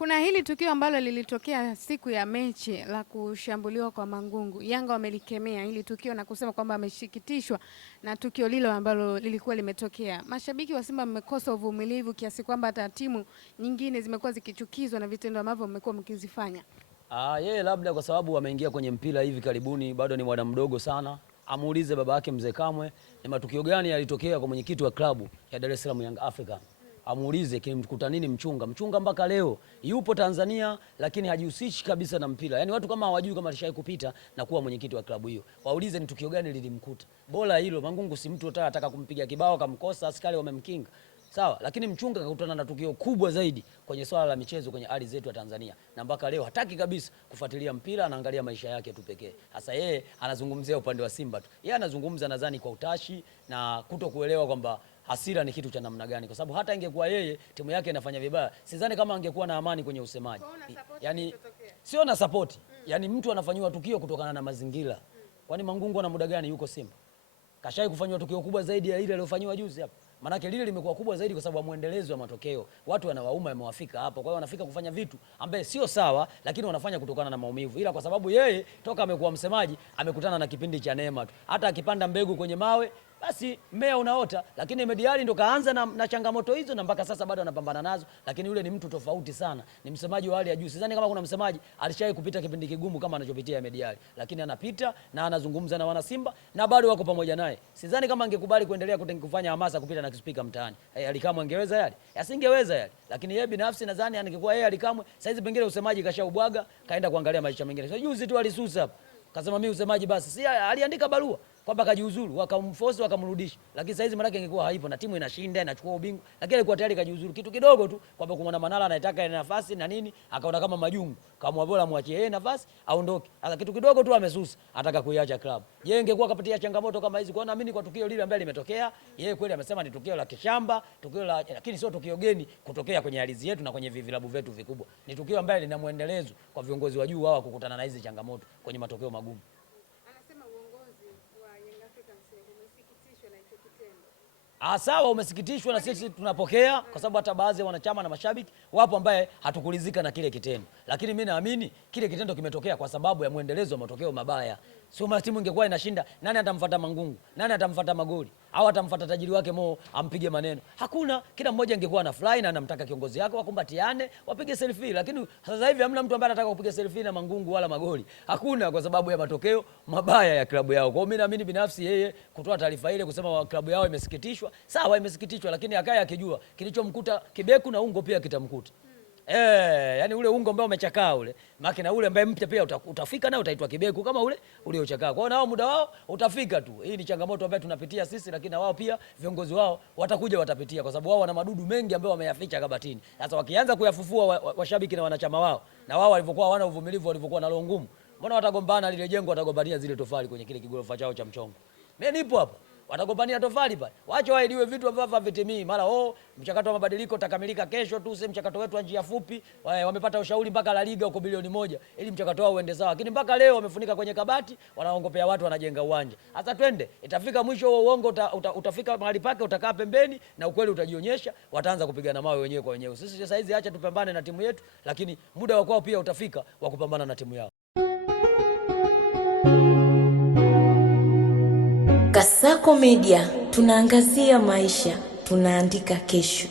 Kuna hili tukio ambalo lilitokea siku ya mechi la kushambuliwa kwa Mangungu. Yanga wamelikemea hili tukio na kusema kwamba wameshikitishwa na tukio lilo ambalo lilikuwa limetokea. Mashabiki wa Simba mmekosa uvumilivu kiasi kwamba hata timu nyingine zimekuwa zikichukizwa na vitendo ambavyo mmekuwa mkizifanya. Yeye labda kwa sababu ameingia kwenye mpira hivi karibuni, bado ni mwana mdogo sana. Amuulize baba yake Mzee Kamwe ni matukio gani yalitokea kwa mwenyekiti wa klabu ya Dar es Salaam Young Africa. Amuulize kimkuta nini mchunga mpaka leo yupo Tanzania, lakini hajihusishi kabisa na mpira. Yaani watu kama hawajui kama alishawahi kupita na kuwa mwenyekiti wa klabu hiyo. Waulize ni tukio gani lilimkuta. Bora hilo. Mangungu si mtu anataka kumpiga kibao kamkosa, askari wamemkinga. Sawa, lakini mchunga kakutana na tukio kubwa zaidi kwenye swala la michezo kwenye ardhi zetu ya Tanzania, na mpaka leo hataki kabisa kufuatilia mpira, anaangalia maisha yake tu pekee. Sasa yeye anazungumzia upande wa Simba tu. Yeye anazungumza nadhani kwa utashi na kutokuelewa kwamba hasira ni kitu cha namna gani, kwa sababu hata ingekuwa yeye timu yake inafanya vibaya, sidhani kama angekuwa na amani kwenye usemaji. Yaani sio na support. Yaani mtu anafanywa tukio kutokana na mazingira. Kwani Mangungu ana muda gani yuko Simba? Kashai kufanywa tukio kubwa zaidi ya ile aliyofanywa juzi hapa. Manake lile limekuwa kubwa zaidi kwa sababu ya muendelezo wa matokeo. Watu wanawauma yamewafika hapo. Kwa hiyo wanafika kufanya vitu ambaye sio sawa, lakini wanafanya kutokana na maumivu. Ila kwa sababu yeye toka amekuwa msemaji, amekutana na kipindi cha neema tu. Hata akipanda mbegu kwenye mawe, basi mmea unaota. Lakini Mediali ndo kaanza na changamoto hizo na mpaka sasa bado anapambana nazo, lakini yule ni mtu tofauti sana. Ni msemaji wa hali ya juu. Sidhani kama kuna msemaji alishawahi kupita kipindi kigumu kama anachopitia Mediali. Lakini anapita na anazungumza na wana Simba na bado wako pamoja naye. Sidhani kama angekubali kuendelea kufanya hamasa kupita na kispika mtaani. Alikamwe angeweza yale? Asingeweza yale. Lakini yeye binafsi nadhani angekuwa yeye Alikamwe, saizi pengine usemaji kashaubwaga, kaenda kuangalia maisha mengine. Sasa juzi tu alisusa hapa. Kasema mimi usemaji basi. Si aliandika barua kwamba kajiuzuru, wakamforce wakamrudisha. Lakini saizi maana yake ingekuwa haipo na timu inashinda inachukua ubingwa. Lakini alikuwa tayari kajiuzuru kitu kidogo tu kwamba kumwona Manala anataka ile nafasi na nini, akaona kama majungu. Kama bora muachie yeye nafasi aondoke. Sasa kitu kidogo tu amesusa, ataka kuiacha klabu. Yeye ingekuwa kapatia changamoto kama hizi. Kwa naamini kwa tukio lile ambalo limetokea, yeye kweli amesema ni tukio la kishamba, tukio la, lakini sio tukio geni kutokea kwenye ardhi yetu na kwenye vilabu vyetu vikubwa. Ni tukio ambalo lina muendelezo kwa viongozi wa juu wao kukutana na hizi changamoto kwenye matokeo magumu. Sawa, umesikitishwa na sisi tunapokea, kwa sababu hata baadhi ya wanachama na mashabiki wapo ambaye hatukulizika na kile kitendo. Lakini mimi naamini kile kitendo kimetokea kwa sababu ya muendelezo wa matokeo mabaya. Sio timu ingekuwa inashinda, nani atamfuata Mangungu? Nani atamfuata Magoli? Au atamfuata tajiri wake Mo ampige maneno? Hakuna. Kila mmoja ingekuwa na fly na anamtaka kiongozi wake wakumbatiane, wapige selfie. Lakini sasa hivi hamna mtu ambaye anataka kupiga selfie na Mangungu wala Magoli. Hakuna, kwa sababu ya matokeo mabaya ya klabu yao. Kwa hiyo mimi naamini binafsi yeye kutoa taarifa ile kusema klabu yao imesikitishwa. Sawa, imesikitishwa, lakini akaye akijua kilichomkuta Kibeku na Ungo pia kitamkuta. Yani ule Ungo ambao umechakaa ule, maki na ule ambaye mpya pia utafika na utaitwa Kibeku kama ule uliochakaa. Kwa hiyo nao muda wao utafika tu. Hii ni changamoto ambayo tunapitia sisi, lakini na wao pia viongozi wao watakuja watapitia, kwa sababu wao wana madudu mengi ambayo wameyaficha kabatini. Sasa wakianza kuyafufua washabiki na wanachama wao, na wao walivyokuwa hawana uvumilivu, walivyokuwa na roho ngumu, mbona watagombana lile jengo, watagombania zile tofali kwenye kile kigorofa chao cha mchongo. Mimi nipo hapa. Watagombania tofali pale. Waache waidiwe vitu ambavyo havitimii. Mara mchakato wa mabadiliko utakamilika kesho tu, sema mchakato wetu wa njia fupi. Wamepata ushauri mpaka La Liga uko bilioni 1 ili mchakato wao uende sawa. Lakini mpaka leo wamefunika kwenye kabati, wanaongopea watu wanajenga uwanja. Sasa twende, itafika mwisho wa uongo utafika mahali pake, utakaa pembeni na ukweli utajionyesha, wataanza kupigana mawe wenyewe kwa wenyewe. Sisi sasa hizi acha tupambane na timu yetu, lakini muda wa kwao pia utafika wa kupambana na timu yao. Kasako Media, tunaangazia maisha, tunaandika kesho.